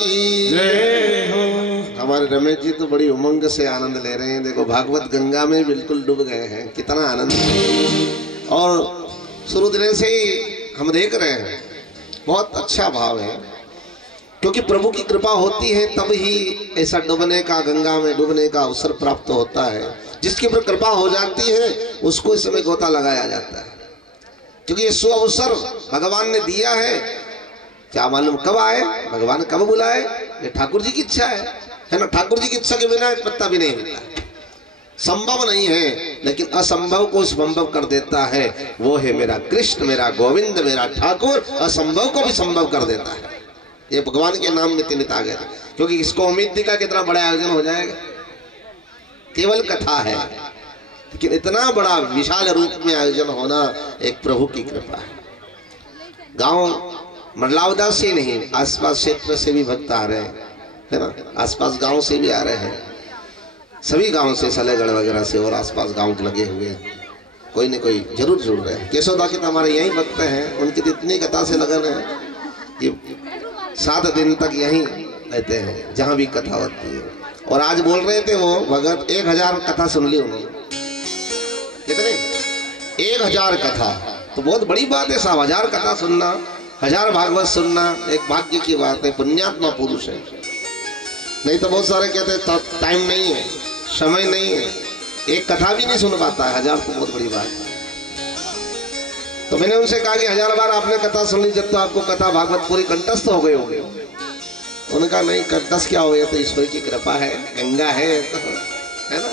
की जय हो। हमारे रमेश जी तो बड़ी उमंग से आनंद ले रहे हैं। देखो भागवत गंगा में बिल्कुल डूब गए हैं, कितना आनंद। और शुरू दिन से ही हम देख रहे हैं बहुत अच्छा भाव है, क्योंकि प्रभु की कृपा होती है तब ही ऐसा डूबने का, गंगा में डूबने का अवसर प्राप्त होता है। जिसके ऊपर कृपा हो जाती है उसको इस समय गोता लगाया जाता है, क्योंकि ये शुभ अवसर भगवान ने दिया है। क्या मालूम कब आए, भगवान कब बुलाए, ये ठाकुर जी की इच्छा है ना। ठाकुर जी की इच्छा के बिना एक पत्ता भी नहीं मिलता, संभव नहीं है, लेकिन असंभव को संभव कर देता है। वो है मेरा कृष्ण, मेरा गोविंद, मेरा ठाकुर। असंभव को भी संभव कर देता है। ये भगवान के नाम में तिमित आ गए, क्योंकि इसको उम्मीद थी का कितना बड़ा आयोजन हो जाएगा, केवल कथा है, लेकिन इतना बड़ा विशाल रूप में आयोजन होना एक प्रभु की कृपा है। गांव मंडलावदा से नहीं, आसपास क्षेत्र से भी भक्त आ रहे हैं, है ना। आसपास गांव से भी आ रहे हैं, सभी गांव से, सलेगढ़ वगैरह से और आसपास गांव के लगे हुए कोई न कोई जरूर जुड़ रहे हैं। केशवदा के तो हमारे यही भक्त हैं, उनकी तो इतनी कथा से लगन है कि 7 दिन तक यहीं रहते हैं जहां भी कथा होती है। और आज बोल रहे थे वो भगत 1000 कथा सुन ली उन्होंने। कितने? 1000 कथा तो बहुत बड़ी बात है साहब। 1000 कथा सुनना, 1000 भागवत सुनना एक भाग्य की बात है, पुण्यात्मा पुरुष है। नहीं तो बहुत सारे कहते हैं टाइम नहीं है, समय नहीं है, एक कथा भी नहीं सुन पाता है। 1000 तो बहुत बड़ी बात है। तो मैंने उनसे कहा कि 1000 बार आपने कथा सुन ली, जब तो आपको कथा भागवत पूरी कंठस्थ हो गई होगी। उनका नहीं, कंठस्थ क्या हो गया, तो ईश्वर की कृपा है, गंगा है, तो है ना।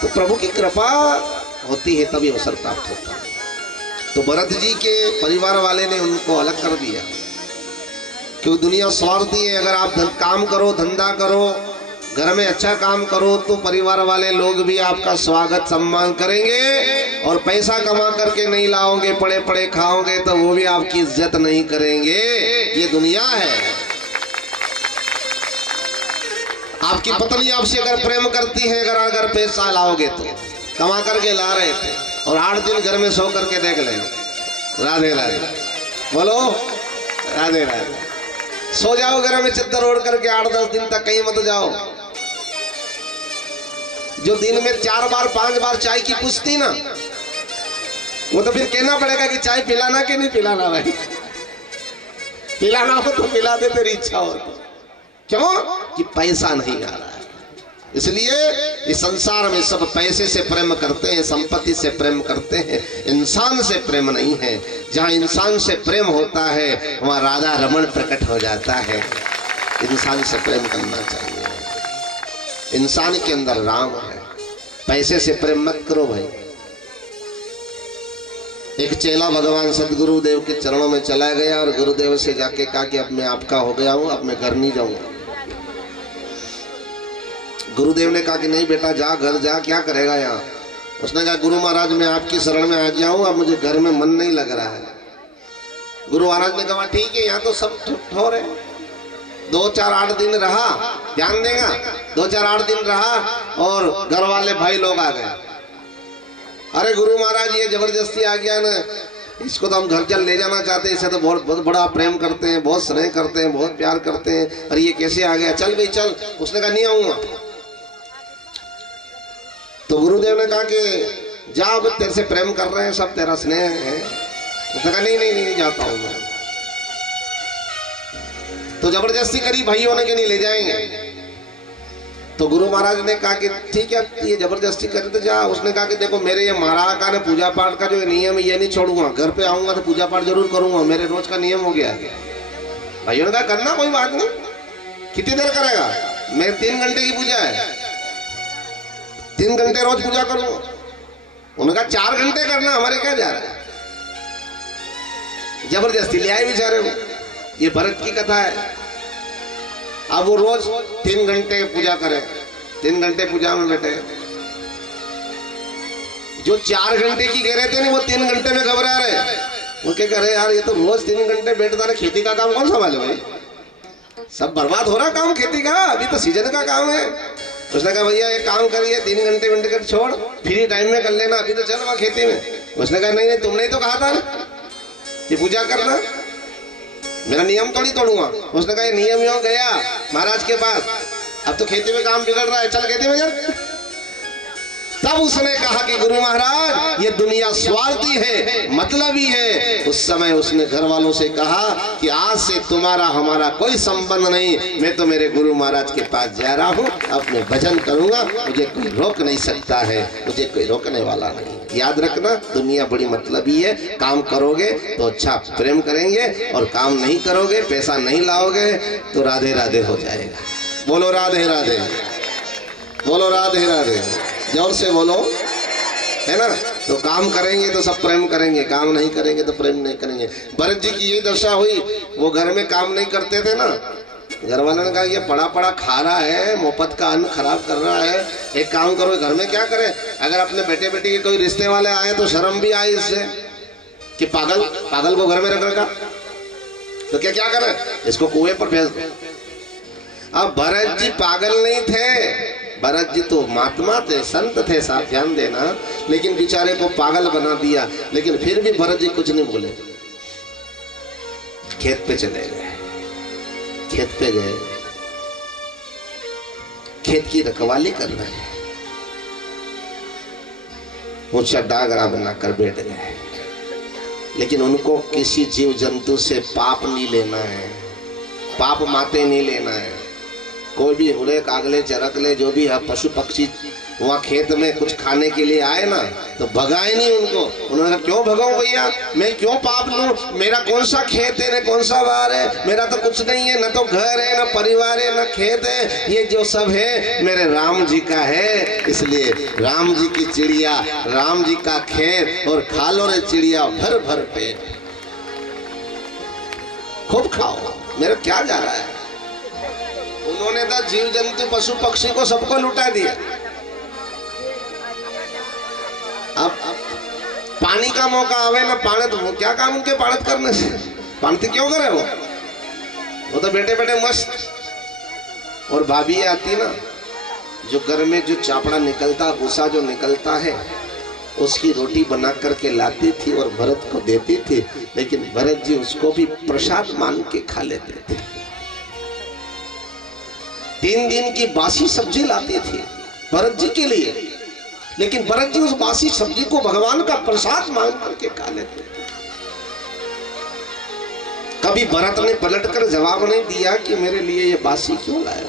तो प्रभु की कृपा होती है तभी अवसर प्राप्त होता है। तो भरत जी के परिवार वाले ने उनको अलग कर दिया, क्योंकि दुनिया स्वार्थी है। अगर आप काम करो, धंधा करो, घर में अच्छा काम करो, तो परिवार वाले लोग भी आपका स्वागत सम्मान करेंगे। और पैसा कमा करके नहीं लाओगे, पड़े पड़े खाओगे, तो वो भी आपकी इज्जत नहीं करेंगे। ये दुनिया है। आपकी पत्नी आपसे अगर प्रेम करती है, अगर पैसा लाओगे तो कमा करके ला रहे थे, और 8 दिन घर में सो करके देख ले, राधे राधे बोलो, राधे राधे। सो जाओ घर में चद्दर ओढ़ करके 8-10 दिन तक, कहीं मत जाओ। जो दिन में 4 बार 5 बार चाय की पूछती ना, वो तो फिर कहना पड़ेगा कि चाय पिलाना कि नहीं पिलाना। भाई पिलाना हो तो पिला दे, तेरी इच्छा हो तो। क्यों? कि पैसा नहीं आ रहा है। इसलिए इस संसार में सब पैसे से प्रेम करते हैं, संपत्ति से प्रेम करते हैं, इंसान से प्रेम नहीं है। जहाँ इंसान से प्रेम होता है वहाँ राधा रमण प्रकट हो जाता है। इंसान से प्रेम करना चाहिए, इंसान के अंदर राम है। पैसे से प्रेम मत करो भाई। एक चेला भगवान सदगुरुदेव के चरणों में चला गया और गुरुदेव से जाके कहा कि अब मैं आपका हो गया हूँ, अब मैं घर नहीं जाऊंगा। गुरुदेव ने कहा कि नहीं बेटा जा, घर जा, क्या करेगा यहाँ। उसने कहा गुरु महाराज मैं आपकी शरण में आ गया हूँ, अब मुझे घर में मन नहीं लग रहा है। गुरु महाराज ने कहा ठीक है, यहाँ तो सब ठोर है। 2-4-8 दिन रहा, ध्यान देगा, 2-4-8 दिन रहा और घर वाले भाई लोग आ गए। अरे गुरु महाराज ये जबरदस्ती आ गया ना, इसको तो हम घर चल ले जाना चाहते हैं, इसे तो बहुत बड़ा प्रेम करते हैं, बहुत स्नेह करते हैं, बहुत प्यार करते हैं, और ये कैसे आ गया, चल भाई चल। उसने कहा नहीं आऊंगा। तो गुरुदेव ने कहा कि जा, अब तेरे से प्रेम कर रहे हैं सब, तेरा स्नेह है। उसने कहा नहीं नहीं नहीं जाता हूं मैं। तो जबरदस्ती करी भाइयों ने कि नहीं ले जाएंगे। तो गुरु महाराज ने कहा कि ठीक है, ये जबरदस्ती करे तो जा। उसने कहा कि देखो मेरे ये महाराज का पूजा पाठ का जो नियम है ये नहीं छोड़ूंगा, घर पे आऊंगा तो पूजा पाठ जरूर करूंगा, मेरे रोज का नियम हो गया है। भाइयों ने कहा करना, कोई बात नहीं। कितनी देर करेगा? मेरे 3 घंटे की पूजा है, 3 घंटे रोज पूजा करूंगा। उन्होंने कहा 4 घंटे करना, हमारे क्या जा रहा है। जबरदस्ती ले आए बेचारे को। ये भरत की कथा है। अब वो रोज 3 घंटे पूजा करे, 3 घंटे पूजा में बैठे। जो 4 घंटे की कह रहे थे ना, वो 3 घंटे में घबरा रहे। वो क्या कह रहे यार, ये तो रोज 3 घंटे बैठता रहे, खेती का काम कौन संभाले भाई, सब बर्बाद हो रहा काम खेती का, अभी तो सीजन का काम है। उसने कहा भैया एक काम करिए, 3 घंटे मिनट कर छोड़, फ्री टाइम में कर लेना, अभी तो चल वहाँ खेती में। उसने कहा नहीं नहीं, तुमने ही तो कहा था ना कि पूजा करना। मेरा नियम थोड़ी तोड़ूंगा। उसने कहा नियम यूं गया महाराज के पास, अब तो खेती में काम बिगड़ रहा है, चल खेती में चल। तब उसने कहा कि गुरु महाराज ये दुनिया स्वार्थी है, मतलबी है। उस समय उसने घर वालों से कहा कि आज से तुम्हारा हमारा कोई संबंध नहीं, मैं तो मेरे गुरु महाराज के पास जा रहा हूँ, अपने भजन करूंगा, मुझे कोई रोक नहीं सकता है, मुझे कोई रोकने वाला नहीं। याद रखना दुनिया बड़ी मतलबी है, काम करोगे तो अच्छा प्रेम करेंगे, और काम नहीं करोगे, पैसा नहीं लाओगे तो राधे राधे हो जाएगा। बोलो राधे राधे, बोलो राधे राधे, जोर से बोलो, है ना। तो काम करेंगे तो सब प्रेम करेंगे, काम नहीं करेंगे तो प्रेम नहीं करेंगे। भरत जी की ये दशा हुई, वो घर में काम नहीं करते थे ना, घर वालों ने कहा ये पड़ा पड़ा खा रहा है, मुफ्त का अन्न खराब कर रहा है, एक काम करो घर में क्या करें, अगर अपने बेटे बेटी के कोई रिश्ते वाले आए तो शर्म भी आए इससे कि पागल पागल को घर में रख रखा, तो क्या क्या करें, इसको कुएं पर भेज दो। अब भरत जी पागल नहीं थे, भरत जी तो महात्मा थे, संत थे, साहब ध्यान देना, लेकिन बेचारे को पागल बना दिया। लेकिन फिर भी भरत जी कुछ नहीं बोले, खेत पे चले गए। खेत पे गए, खेत की रखवाली कर रहे हैं, ऊंचा डागरा बनाकर बैठ गए। लेकिन उनको किसी जीव जंतु से पाप नहीं लेना है, पाप माते नहीं लेना है। कोई भी हुड़े कागले चरकले जो भी है पशु पक्षी वहाँ खेत में कुछ खाने के लिए आए ना तो भगाए नहीं उनको। उन्होंने कहा क्यों भगाऊं भैया, मैं क्यों पाप लूं, मेरा कौन सा खेत है, न कौन सा बार है, मेरा तो कुछ नहीं है, न तो घर है, न परिवार है, न खेत है, ये जो सब है मेरे राम जी का है। इसलिए राम जी की चिड़िया, राम जी का खेत, और खा लो रे चिड़िया भर भर पेट, खूब खाओ, मेरा क्या जा रहा है। उन्होंने तो जीव जंतु पशु पक्षी को सबको लुटा दिया। अब पानी का मौका आवे ना पाने, तो वो क्या काम उनके पाड़त करने से, पानी क्यों करे वो तो बैठे बैठे मस्त। और भाभी आती ना, जो घर में जो चापड़ा निकलता, भूसा जो निकलता है, उसकी रोटी बना करके लाती थी और भरत को देती थी। लेकिन भरत जी उसको भी प्रसाद मान के खा लेते थे। 3 दिन की बासी सब्जी लाती थी भरत जी के लिए, लेकिन भरत जी उस बासी सब्जी को भगवान का प्रसाद मान करके खा लेते थे। कभी भरत ने पलटकर जवाब नहीं दिया कि मेरे लिए ये बासी क्यों लाए हो।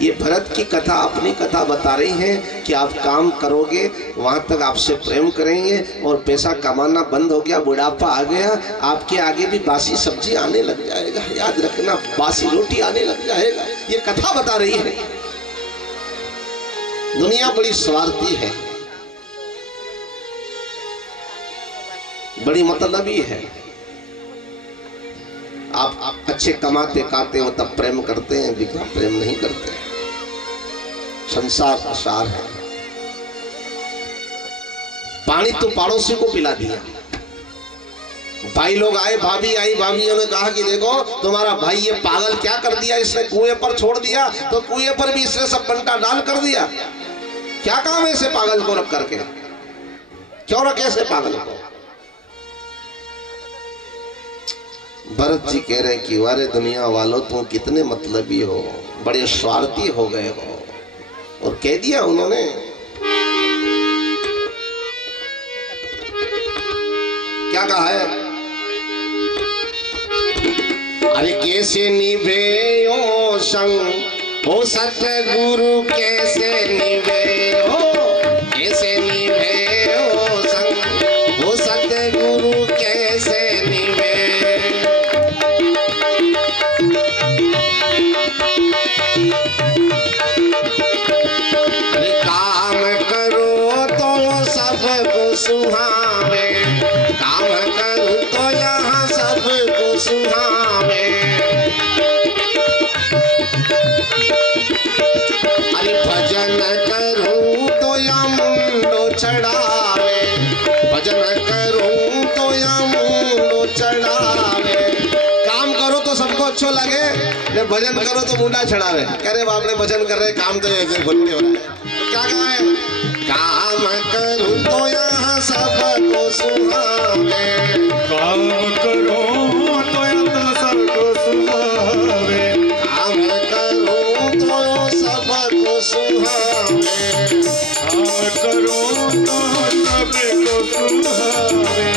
ये भरत की कथा अपनी कथा बता रही है कि आप काम करोगे, वहां तक आपसे प्रेम करेंगे, और पैसा कमाना बंद हो गया, बुढ़ापा आ गया, आपके आगे भी बासी सब्जी आने लग जाएगा। याद रखना, बासी रोटी आने लग जाएगा। ये कथा बता रही है। दुनिया बड़ी स्वार्थी है, बड़ी मतलबी है। आप अच्छे कमाते खाते हो तब प्रेम करते हैं, बिना प्रेम नहीं करते। संसार का सार है। पानी तो पड़ोसी को पिला दिया। भाई लोग आए, भाभी आई, भाभीयों ने कहा कि देखो तुम्हारा भाई ये पागल क्या कर दिया, इसने कुएं पर छोड़ दिया, तो कुएं पर भी इसने सब बंटा डाल कर दिया। क्या काम है इसे पागल को रख करके, क्यों रखे इसे पागल को। भरत जी कह रहे कि वारे दुनिया वालों तुम कितने मतलबी हो, बड़े स्वार्थी हो गए हो। और कह दिया उन्होंने, क्या कहा है, अरे कैसे निभे ओ संग ओ सतगुरु, कैसे निभे हो, कैसे निभे ओ संग ओ सतगुरु, कैसे निभे। सुहावे काम करूं तो यहाँ सबको सुहावे। अरे भजन करूं तो या मुंडो चढ़ावे, भजन करूं तो या मुंडो चढ़ावे। काम करो तो सबको अच्छो लगे, भजन करो तो मुंडा चढ़ावे। कह रहे बाप ने भजन कर रहे, काम तो ऐसे भूलते हो रहा है। तो क्या कहा है, काम करूं तो यहाँ सबको सुहावे, काम करो तो सुहावे, काम करो तो सबको सुहावे।